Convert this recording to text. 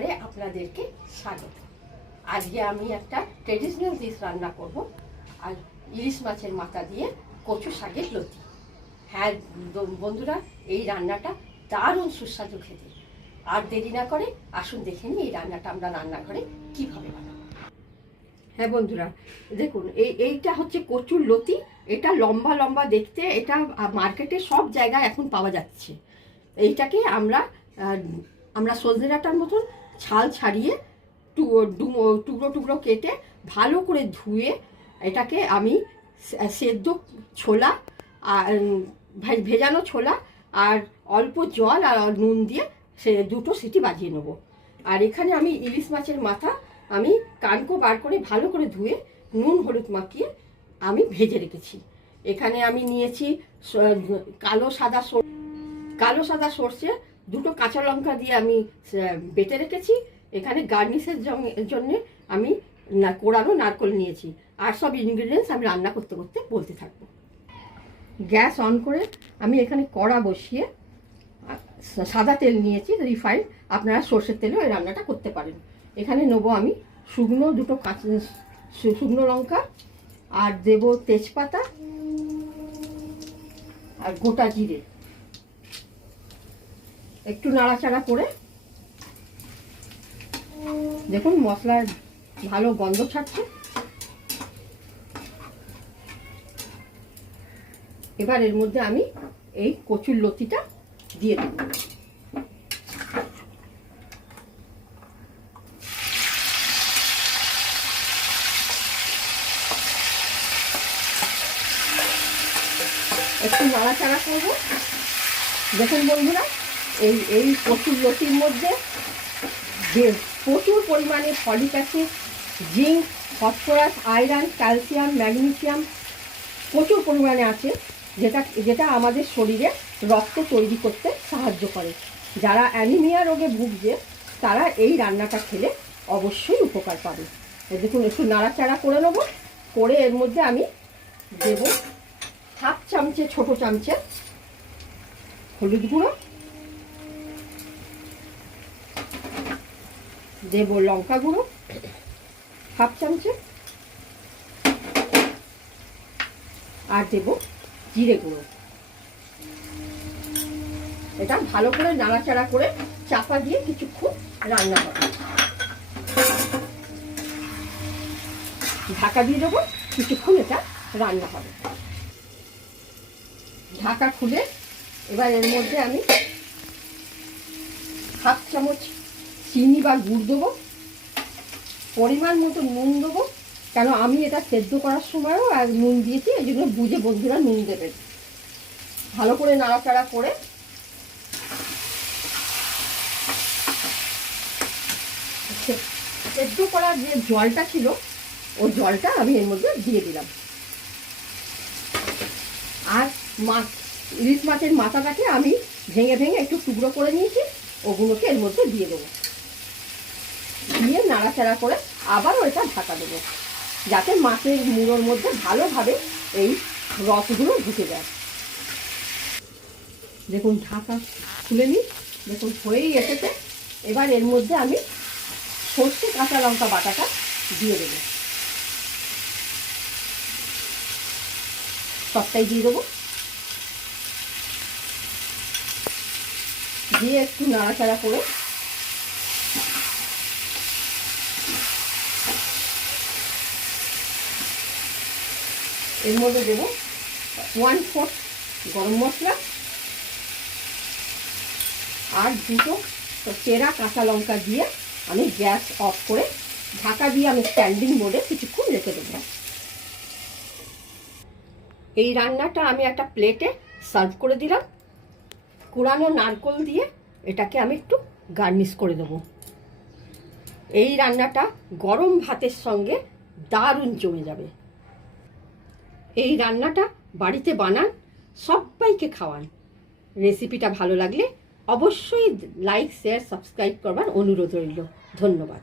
রান্নাঘরে আপনাদেরকে স্বাগত। আজকে আমি একটা ট্রেডিশনাল ডিশ রান্না করব, আর ইলিশ মাছের মাথা দিয়ে কচু শাকের লতি। হ্যাঁ বন্ধুরা, এই রান্নাটা দারুণ সুস্বাদু খেতে। আর দেরি না করে আসুন দেখে নিই এই রান্নাটা আমরা রান্নাঘরে কীভাবে বানাবো। হ্যাঁ বন্ধুরা, দেখুন এইটা হচ্ছে কচুর লতি। এটা লম্বা লম্বা দেখতে, এটা মার্কেটে সব জায়গায় এখন পাওয়া যাচ্ছে। এইটাকে আমরা সজনে ডাঁটার মতন ছাল ছাড়িয়ে টুকরো টুকরো কেটে ভালো করে ধুয়ে এটাকে আমি সেদ্ধ ছোলা আর ভেজানো ছোলা আর অল্প জল আর নুন দিয়ে সে দুটো সিটি বাজিয়ে নেবো। আর এখানে আমি ইলিশ মাছের মাথা আমি কানকো বার করে ভালো করে ধুয়ে নুন হলুদ মাখিয়ে আমি ভেজে রেখেছি। এখানে আমি নিয়েছি কালো সাদা সর্ষে, দুটো কাঁচা লঙ্কা দিয়ে আমি বেটে রেখেছি। এখানে গার্নিশের জন্য আমি কোরানো নারকেল নিয়েছি। আর সব ইনগ্রিডিয়েন্টস আমি রান্না করতে করতে বলতে থাকবো। গ্যাস অন করে আমি এখানে কড়া বসিয়ে সাদা তেল নিয়েছি, রিফাইন্ড। আপনারা সর্ষের তেলেও এই রান্নাটা করতে পারেন। এখানে নেবো আমি দুটো শুকনো লঙ্কা, আর দেব তেজপাতা আর গোটা জিরে। একটু নাড়াচাড়া করে দেখুন মশলার ভালো গন্ধ ছাড়ছে। এবার এর মধ্যে আমি এই কচুর লতিটা দিয়ে দেব। একটু নাড়াচাড়া করবো। দেখুন বন্ধুরা, এই কচুর লতির মধ্যে প্রচুর পরিমাণে folic acid, zinc, phosphorus, iron, calcium, magnesium প্রচুর পরিমাণে আছে, যেটা আমাদের শরীরে রক্ত তৈরি করতে সাহায্য করে। যারা অ্যানিমিয়া রোগে ভুগছে তারা এই রান্নাটা খেলে অবশ্যই উপকার পাবে। দেখুন একটু নাড়াচাড়া করে নেব। করে এর মধ্যে আমি দেব হাফ চামচে, ছোটো চামচে হলুদ গুঁড়ো, দেব লঙ্কা গুঁড়ো হাফ চামচে, আর দেব জিরে গুঁড়ো। এটা ভালো করে নাড়াচাড়া করে চাপা দিয়ে কিছুক্ষণ রান্না হবে। ঢাকা দিয়ে দেবো, কিছুক্ষণ এটা রান্না হবে। ঢাকা খুলে এবার এর মধ্যে আমি হাফ চামচ চিনি বা গুড় দেবো, পরিমাণ মতো নুন দেবো। কেন আমি এটা সেদ্ধ করার সময়ও আর নুন দিয়েছি, এই জন্য বুঝে বন্ধুরা নুন দেবেন। ভালো করে নাড়াচাড়া করে সেদ্ধ করার যে জলটা ছিল ওই জলটা আমি এর মধ্যে দিয়ে দিলাম। আর ইলিশ মাছের মাথাটাকে আমি ভেঙে ভেঙে একটু টুকরো করে নিয়েছি, ওগুলোকে এর মধ্যে দিয়ে দেবো। দিয়ে নাড়াচাড়া করে আবারও এটা ঢাকা দেবো, যাতে মাছের মুড়োর মধ্যে ভালোভাবে এই রসগুলো ঢুকে যায়। দেখুন ঢাকা খুলে নিই, দেখুন হয়েই এসেছে। এবার এর মধ্যে আমি সর্ষে কাঁচা লঙ্কা বাটাটা দিয়ে দেবো, সবটাই দিয়ে দেবো। দিয়ে একটু নাড়াচাড়া করে এর মধ্যে দেবো 1/4 গরম মশলা আর দুটো চেরা কাঁচা লঙ্কা দিয়ে আমি গ্যাস অফ করে ঢাকা দিয়ে আমি স্ট্যান্ডিং মোডে কিছুক্ষণ রেখে দেবো। এই রান্নাটা আমি একটা প্লেটে সার্ভ করে দিলাম। কুড়ানো নারকেল দিয়ে এটাকে আমি একটু গার্নিশ করে দেবো। এই রান্নাটা গরম ভাতের সঙ্গে দারুণ জমে যাবে। এই রান্নাটা বাড়িতে বানান, সবাইকে খাওয়ান। রেসিপিটা ভালো লাগলে অবশ্যই লাইক, শেয়ার, সাবস্ক্রাইব করবার অনুরোধ রইল। ধন্যবাদ।